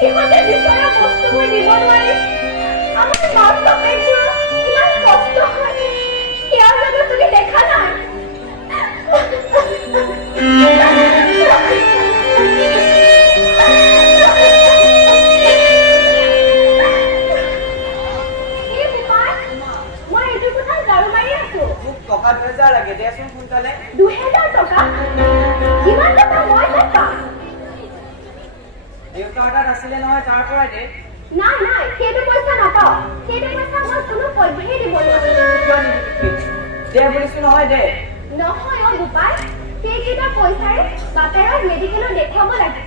সিহঁতে বিচৰা বস্তুবোৰ দিব নোৱাৰি আমাৰ মাক বাপেকবোৰ ইমান কষ্ট হয় সেয়া জানো তুমি দেখা নাই টকা 2000 লাগে দেচোন সোনকালে 2000 টকা কিমান টকা মই নাপাম দেউতাৰ তাত আছিলে নহয় তাৰ পৰা দে নাই নাই সেইটো পইচা নাপাওঁ সেইটো পইচা মই কোনো পধ্যেই দিব নোৱাৰো দে বুলিছো নহয় দে নহয় অ গোপাল সেইকেইটা পইচাৰে বাপেৰক মেডিকেলত দেখাব লাগিব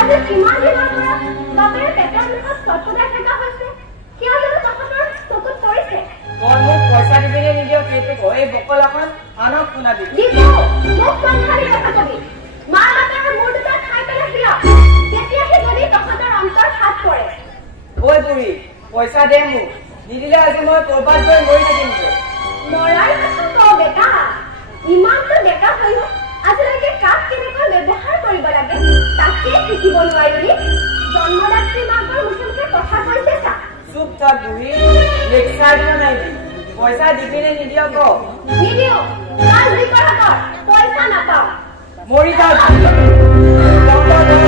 আজি কিমান দিনৰ পৰা বাপেৰে পেটৰ বিষত চটফটাই থকা হৈছে কিয় জানো তহঁতৰ চকুত পৰিছে তই মোক পইচা দিবিনে নিদিয় সেইটো কয় এই বকলাখন আনক শুনাবি দিব মোক সন্ধানী কথা কবি মা বাপেৰে মোৰ দুটা খাই পেলাই হিয়া তেতিয়াহে যদি তহঁতৰ অন্তৰ হাত পৰে ঐ বুঢ়ী পইচা দে মোক নিদিলে আজি মই কৰবাত গৈ মৰি থাকিম মৰাৰ কথা কওঁ বেটা ইমানটো ডেকা হৈও আজিলৈকে কাক কেনেকৈ ব্যৱহাৰ কৰিব লাগে তাকে শিকিব নোৱাৰিলি জন্মদাত্ৰী মাকৰ মুখে মুখে কথা কৈছে চা চুপ থাক বুঢ়ী লেকচাৰ দিয়া নাই পইচা দিবিনে নিদিয় ক নিদিও কাল যি কৰা কৰ পইচা নাপাওঁ মৰি যাওঁ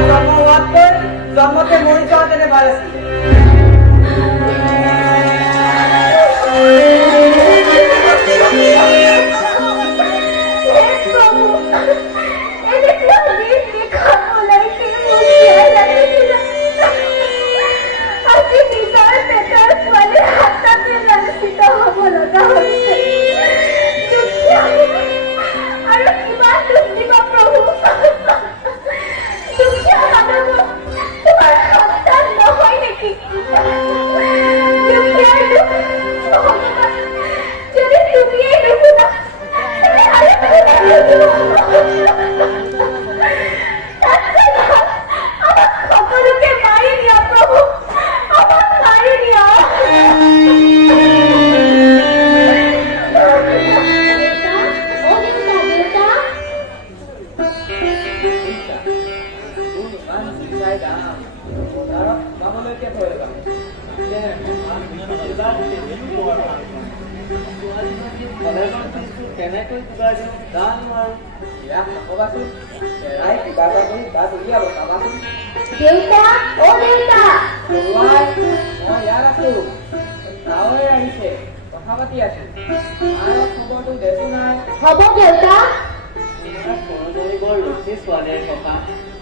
জন্ম হোৱাতকৈ জন্মতে মৰি যোৱা তেনে ভাল আছিল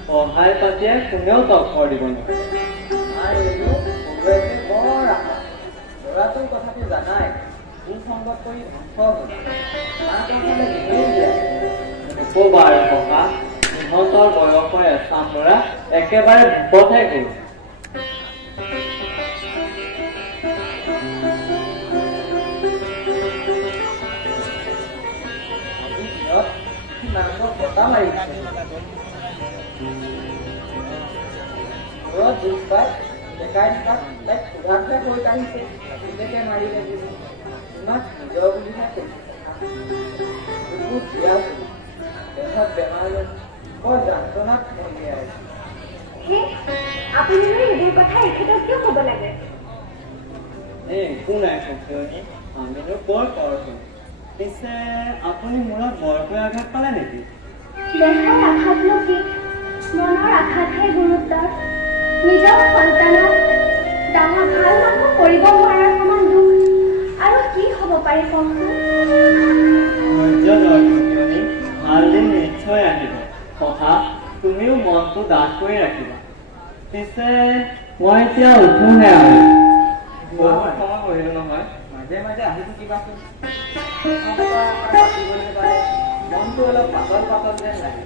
সহায় পাতিয়ে কোনেও টক্কৰ দিব নোৱাৰে ল'ৰাটোৰ কথাটো জানাই সংগত কৰি নক'বা আৰু ককা সিহঁতৰ বয়সৰ এচাম ল'ৰা একেবাৰে বিপদহে গ'ল বতা মাৰিছে দুখ পাই ডেকাই তাক তাইক সুধাকে হৈ কাঢ়িছে তেনেকে মাৰি লাগিব ইমান নিজৰ বুলিহে কৈছে বহুত বিয়া দেহত বেমাৰ বৰ যন্ত্ৰণাত মৰি আছে আপুনি এইবোৰ কথা এখেতক কিয় ক'ব লাগে একো নাই সত্যনি আমিনো বৰ কৰছো পিছে আপুনি মূৰত বৰকৈ আঘাত পালে নেকি দেহাৰ আঘাতনো কি মনৰ আঘাতহে গুৰুতৰ নিজৰ সন্তানক ডাঙৰ ভাল মানুহ কৰিব নোৱাৰাৰ সমান দুখ আৰু কি হ'ব পাৰে কওকচোন ভাল দিন নিশ্চয় আহিব কথা তুমিও মনটো ডাঠ কৰি ৰাখিবা পিছে মই এতিয়া উঠোহে আৰু সময় কৰিলো নহয় মাজে মাজে আহি থাকিবাচোন মনটো অলপ পাতল পাতল যেন লাগে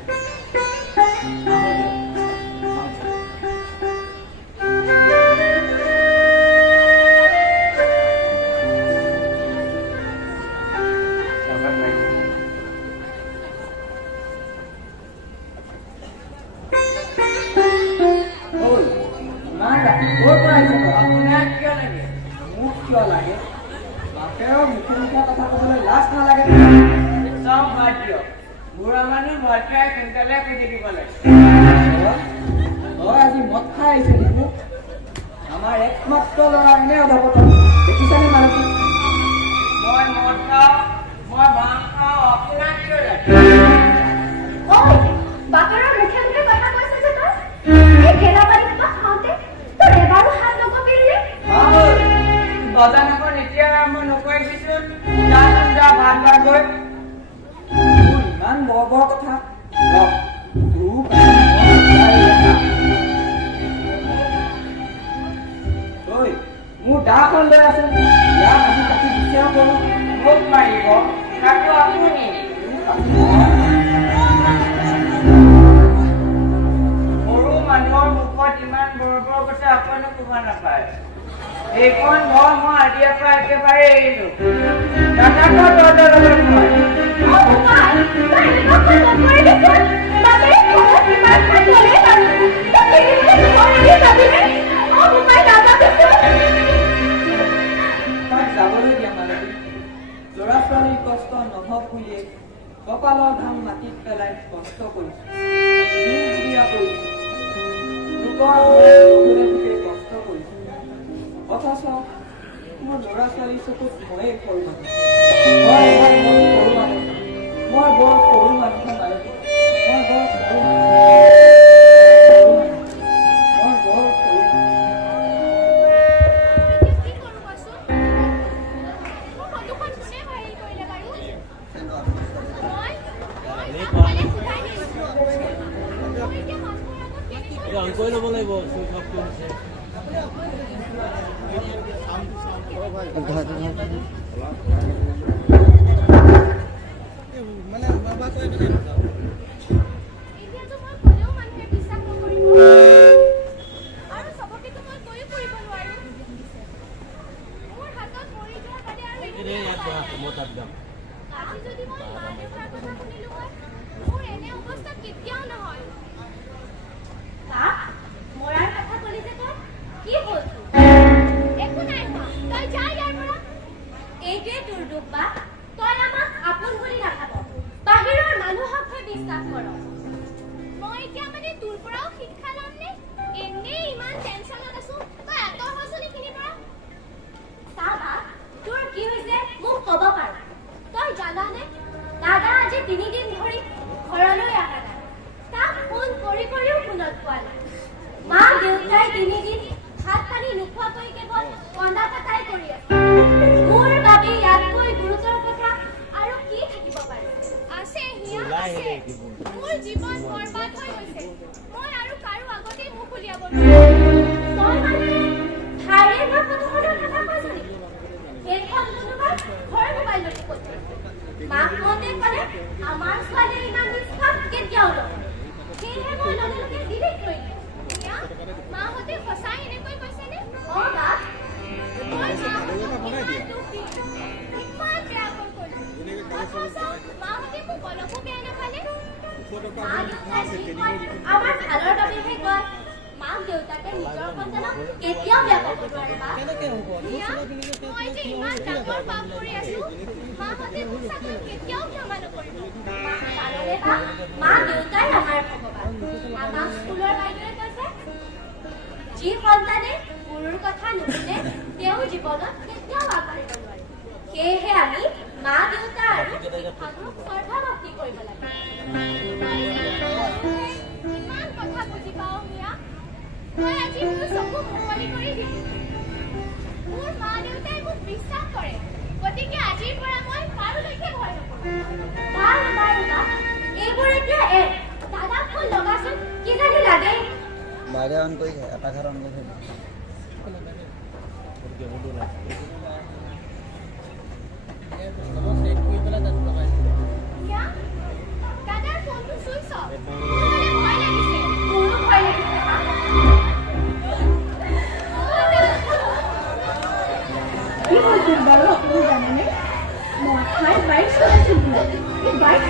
আজি মদ খাই আহিছে একমাত্ৰ ল'ৰা এনে অধপতন দেখিছানে মালতী মই মদ খাওঁ মই ভাং খাওঁ আপোনাক কিয় লাগে ঐ বাপেৰৰ মুখে মুখে কথা কৈছে যে তই এই গেলা পানী খোৱা খাওঁতে তই এবাৰো হাত নকপিলি বজান আকৌ এতিয়া আৰম্ভ নকৰিবিচোন যাচোন যা ভাত বাগৈ তোৰ ইমান বৰ বৰ কথা ৰ তোৰ কাৰণে মই বিচাৰি আছা। ঐ মোৰ দাখন লৈ আছে ইয়াক আজি কাটি বিচাৰ কৰোঁ মোক মাৰিব তাকো আপুনি সৰু মানুহৰ মুখত ইমান বৰ বৰ কথা আপুনি ক'ব নাপায় এইখন ঘৰ মই আজিৰ পৰা একেবাৰে এৰিলো নাথাকো তহঁতৰ লগত মই অ বোপাই তই এনেকুৱা কথা নকৰিবিচোন বাপেৰে ঘৰত ইমান খাই গ'লেই বাৰু তই কেনেকৈ ঘৰলৈ যাবিনে অ বোপাই নাযাবিচোন তাক যাবলৈ দিয়া মালতী ল'ৰা ছোৱালীৰ কষ্ট নহওক বুলিয়ে কপালৰ ঘাম মাটিত পেলাই কষ্ট কৰিছো দিন দুনীয়া কৰিছো লোকৰ ঘৰে বুকে কষ্ট কৰিছো অথচ মোৰ ল'ৰা ছোৱালীৰ চকুত ময়ে সৰু মানুহ মই সৰু মানুহ মই বৰ সৰু মানুহ মালতী মই বৰ সৰু মানুহ মই বৰ সৰু মানুহ কি কৰোঁ কোৱাচোন মোৰ ফটোখন কোনে হেৰি কৰিলে বাৰু মই সোধাই নিছোঁ মই এতিয়া মানুহৰ আগত কেনেকৈ অংকই ল'ব লাগিব চুইচঅফটো হৈছে এতিয়াতো মই ক'লেও মানুহে বিশ্বাস নকৰিব আৰু চবকেতো মই কৈও কৰিব নোৱাৰোঁ মোৰ হাতত মৰি যোৱাৰ বাদে আৰু একো নাই। আজি যদি মই মা দেউতাৰ কথা শুনিলো হয় মোৰ এনে অৱস্থা কেতিয়াও নহয় মৰাৰ কথা ক'লি যে তই কি হ'ল একো নাই হোৱা তই যা ইয়াৰ পৰা এইটোৱে তোৰ দুখ বা তই আমাক আপোন বুলি নাভাব বাহিৰৰ মানুহকহে বিশ্বাস কৰ মই এতিয়া মানে তোৰ পৰাও শিক্ষা ল'মনে এনেই ইমান টেনশ্যনত আছো তই আঁতৰ হৈছো নেখিনিৰ পৰা চা বা তোৰ কি হৈছে মোক ক'ব পাৰ তই জানানে দাদা আজি 3 দিন ধৰি ঘৰলৈ অহা নাই তাক ফোন কৰিও ফোনত পোৱা নাই মা দেউতাই 3 দিন ভাত পানী নোখোৱাকৈ কেৱল কন্দা কটাই কৰি আছে মোৰ বাবে ইয়াতকৈ গুৰুতৰ কথা আৰু কি থাকিব পাৰে আছে হিয়া আছে মোৰ জীৱন বৰবাদ হৈ গৈছে মই আৰু কাৰো আগতে মুখ উলিয়াব নোৱাৰো তই মানে ঠাইৰে মোৰ ফটোখনৰ কথা কৈছ নেকি সেইখন কোনোবাই ঘৰ মোবাইলত কৈছে মাক মতে ক'লে আমাৰ ছোৱালীয়ে ইমান বিশ্বাস কেতিয়াও নহয় সেয়েহে মই লগে লগে ডিলিট কৰিলোঁ মাহঁতে সঁচাই এনেকৈ কৈছেনে অ বা মই মাহঁতে ইমান বেয়াকৈ ক'লো মাহঁতে মোক অলপো বেয়া নাপালে আমাৰ ভালৰ বাবেহে কয় মাক দেউতাকে নিজৰ সন্তানক কেতিয়াও বেয়া পাব নোৱাৰে বা মই যে ইমান ডাঙৰ পাপ কৰি আছো মাহঁতে মোক চাকৰি কেতিয়াও ক্ষমা নকৰিব জানানে বা মা দেউতাই আমাৰ ভগৱান আমাক স্কুলৰ বাইদেৱে কৈছে যি সন্তানে গুৰুৰ কথা নুশুনে তেওঁ জীৱনত কেতিয়াও আগবাঢ়িব নোৱাৰে সেয়েহে আমি মা দেউতা আৰু শিক্ষকক শ্ৰদ্ধা ভক্তি কৰিব লাগে ইমান কথা বুজি পাওঁ মিয়া মই আজি মোৰ চকু মুকলি কৰি দিলোঁ মোৰ মা দেউতাই মোক বিশ্বাস কৰে গতিকে আজিৰ পৰা মই কাৰোলৈকে ভয় নকৰোঁ এইবোৰ এতিয়া দাদাক ফোন লগাচোন কিজানি লাগে বাইৰে অন কৰে এটা ঘৰ অন কৰে মিয়া দাদাৰ ফোনটো চুইচ অফ ভয় লাগিছে মোৰো ভয় লাগিছে কি হৈছিল বাৰু আপুনি জানেনে মই ঠাই বাইক চলাইছিল বোলে এই বাইক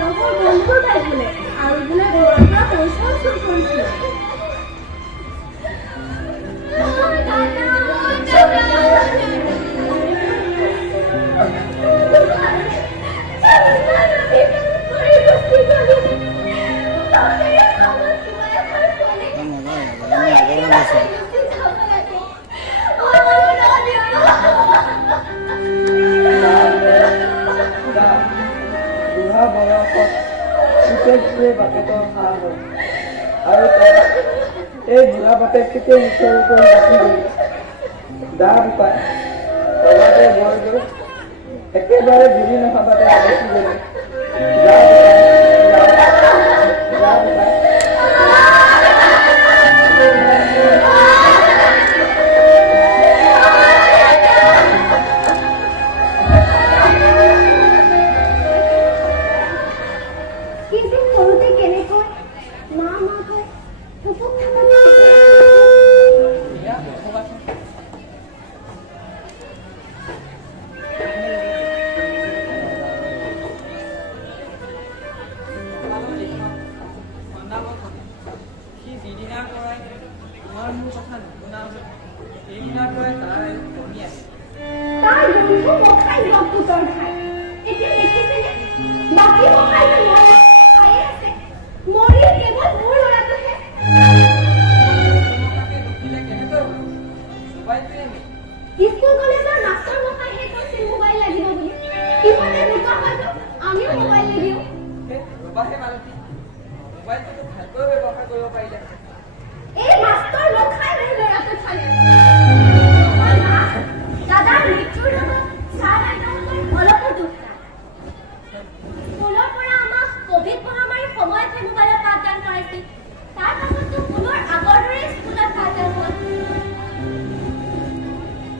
লগৰ বন্ধুৰ বাইক বোলে আৰু বোলে ঘৰৰ পৰা পইচাও চুৰ কৰিছিল আৰু তাই এই বুঢ়া বাপেকটোকে ঈশ্বৰৰ ওপৰত ৰাখি দিলে। দা বোপাই লগতে বৰ গৈ একেবাৰে বুজি নভবাতে আগচি গ'লে। যা বোপাই, যা বোপাই। কিন্তু সৰুতে কেনেকৈ মা মা হৈ থুপুক থকা এয়া ভবাচোন। সি যিদিনাৰ পৰাই তোমাৰ মোৰ কথা নুশুনা হ'ল, সেইদিনাৰ পৰাই তাৰ আয়ুস কমি আছে। তাৰ বন্ধু মখাই লগ পুতৰ খাই এতিয়া দেখিছেনে বাকী মখাই মই খায়ে আছে মৰি কেৱল মোৰ ল'ৰাটোহে তোমাকে দেখিলে কেনেকৈ হ'ব? মোবাইলটোৱে মেইন। স্কুল কলেজৰ মাষ্টৰ মখাই হে কৈছিল মোবাইল লাগিব বুলি সিহঁতে দুটা হয়তো আমিও মোবাইল নিদিওঁ সেই ৰবাহে মালতী, মোবাইলটোতো ভালকৈ ব্যৱহাৰ কৰিব পাৰিলে। এই মাষ্টৰ মখাই মোৰ ল'ৰাটো খালে দাদাৰ মৃত্যুৰ লগত ছাৰ আইতাহঁতৰ অলপো দুখ নাই স্কুলৰ পৰা আমাক কভিড মহামাৰীৰ সময়তহে মোবাইলৰ পাঠদান কৰাইছিল তাৰ পাছততো পুনৰ আগৰ দৰে স্কুলত পাঠদান হ'ল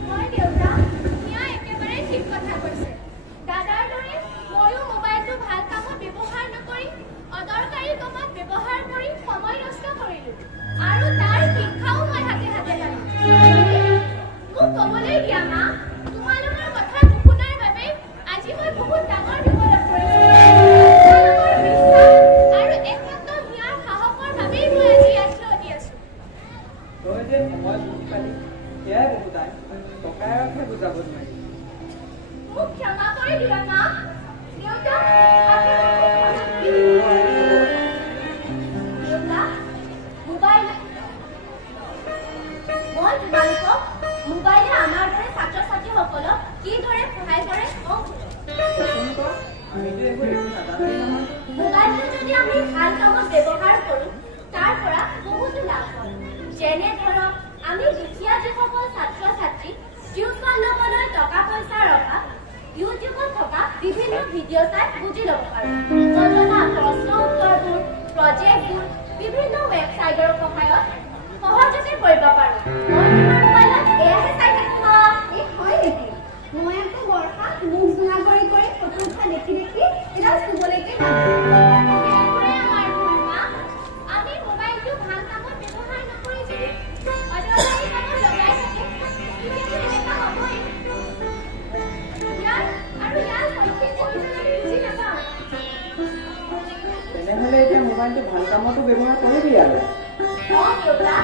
হয় দেউতা মিয়া একেবাৰে ঠিক কথা কৈছে দাদাৰ দৰে ময়ো মোবাইলটো ভাল কামত ব্যৱহাৰ নকৰি অদৰকাৰী কামত ব্যৱহাৰ কৰি সময় নষ্ট কৰিলোঁ আৰু তাৰ শিক্ষাও মই হাতে হাতে জানো মোক ক'বলৈ দিয়া মা তোমালোকৰ কথা নুশুনাৰ বাবে আজি মই বহুত ডাঙৰ বিপদত পৰিছোঁ তোমালোকৰ বিশ্বাস আৰু একমাত্ৰ মিয়াৰ সাহসৰ বাবেই মই আজি ইয়াত থিয় দি আছোঁ তই যে সময় বুজি পালি, সেয়াই বহুত আই। ককায়েৰকহে বুজাব নোৱাৰি। মোক ক্ষমা কৰি দিবা মা দেউতা দেউতা মোবাইল মই তোমালোকক মোবাইলে আমাৰ দৰে ছাত্ৰ ছাত্ৰীসকলক কিদৰে সহায় কৰে কওঁ কচোন ক, আমিতো এইবোৰ একো নাজানোৱেই নহয়। মোবাইলটো যদি আমি ভাল কামত ব্যৱহাৰ কৰোঁ তাৰ পৰা বহুতো লাভ হয় যেনে ধৰক আমি দুখীয়া যিসকল ছাত্ৰ ছাত্ৰী টিউচন ল'বলৈ টকা পইচাৰ অভাৱ ইউটিউবত থকা বিভিন্ন ভিডিঅ' চাই বুজি ল'ব পাৰোঁ নজনা প্ৰশ্ন উত্তৰবোৰ প্ৰজেক্টবোৰ বিভিন্ন ৱেবছাইটৰ সহায়ত সহজতে কৰিব পাৰোঁ মই তোমাৰ মোবাইলত এয়াহে চাই থাকোঁ মা এই হয় নেকি মই আকৌ বৰষাত মুখ জোঙা কৰি কৰি ফটো উঠা দেখি দেখি এডাল চুবলৈকে সেইবোৰে আমাৰ ভুল মা আমি মোবাইলটো ভাল কামত ব্যৱহাৰ নকৰি যদি অদৰকাৰী কামত লগাই থাকে তেতিয়াতো এনেকুৱা হ'বই ইয়াৰ সঠিক পৰিচয় আমি বুজি নাপাওঁ তেনেহ'লে এতিয়া মোবাইলটো ভাল কামতো ব্যৱহাৰ কৰিবি আৰু দেউতা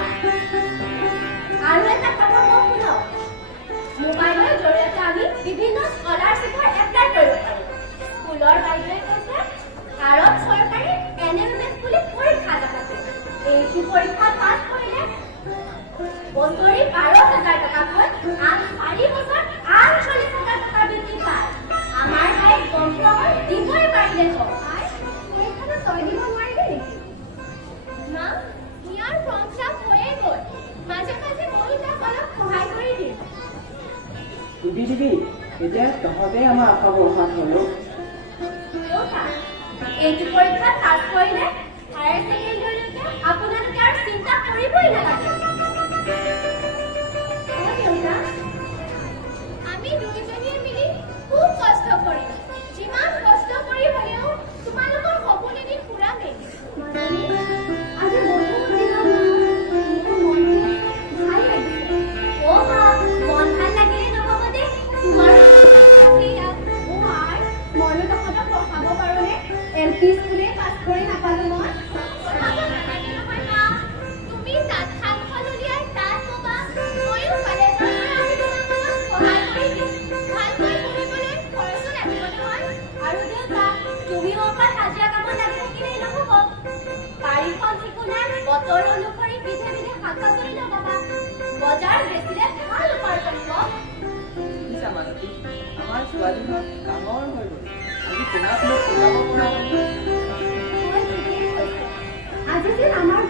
আৰু এটা কথা মই শুনক মোবাইলৰ জৰিয়তে আমি বিভিন্ন স্কলাৰশ্বিপৰ এপ্লাই কৰিব পাৰোঁ স্কুলৰ বাইদেৱে কৈছে ভাৰত চৰকাৰে NMS বুলি পৰীক্ষা এটা পাতে এইটো পৰীক্ষাত পাছ কৰিলে বছৰি 12,000 টকাকৈ আন 4 বছৰ 48,000 টকা বৃত্তি পায় আমাৰ ঠাইত গম্ভীৰৰ দিবই পাৰিলে পৰীক্ষাটো তই দিব নোৱাৰিবি নেকি মা ইয়াৰ ফৰ্ম ফিল আপ হৈয়ে গ'ল মাজে মাজে ময়ো তাক অলপ সহায় কৰি দিম দিবি এতিয়া তহঁতে আমাৰ আশা ভৰসা হ'লেও দেউতা এইটো পৰীক্ষাত পাছ কৰিলে হায়াৰ ছেকেণ্ডেৰীলৈকে আপোনালোকে আৰু চিন্তা কৰিবই নালাগে দেউতা আমি দুয়োজনীয়ে মিলি খুব কষ্ট কৰিম যিমান কষ্ট কৰি হ'লেও তোমালোকৰ সপোন এদিন পূৰামেই আজি বন্ধুমতী যাম মোৰ মনটো ভাল লাগিছে অ' মা মন ভাল লাগিলে নহ'ব দেই তোমাৰ ময়ো তহঁতক পঢ়াব পাৰোঁনে LP স্কুলে পাছ কৰি নাপালোঁ মই পঢ়াব নালাগে নহয় মা তুমি তাঁতশালখন উলিয়াই তাঁত ববা ময়ো কলেজৰ পৰা আহি তোমালোকক সহায় কৰি দিম ভালকৈ পঢ়িবলৈ খৰচো লাগিব নহয় আৰু দেউতা তুমিও অকল হাজিৰা কামত লাগি থাকিলেই নহ'ব বাৰীখন ঠিকোনাৰ বতৰ অনুসৰি বিধে বিধে শাক পাচলি লগাবা বজাৰ বেচিলে ভাল উপাৰ্জন হ'ব বুজিছা মালতী, আমাৰ ছোৱালীখন ডাঙৰ হৈ গ'ল। আজি তোমাক লৈ ওলাব পৰা হ'ল। মই ঠিকেই কৈছোঁ আজি যেন আমাৰ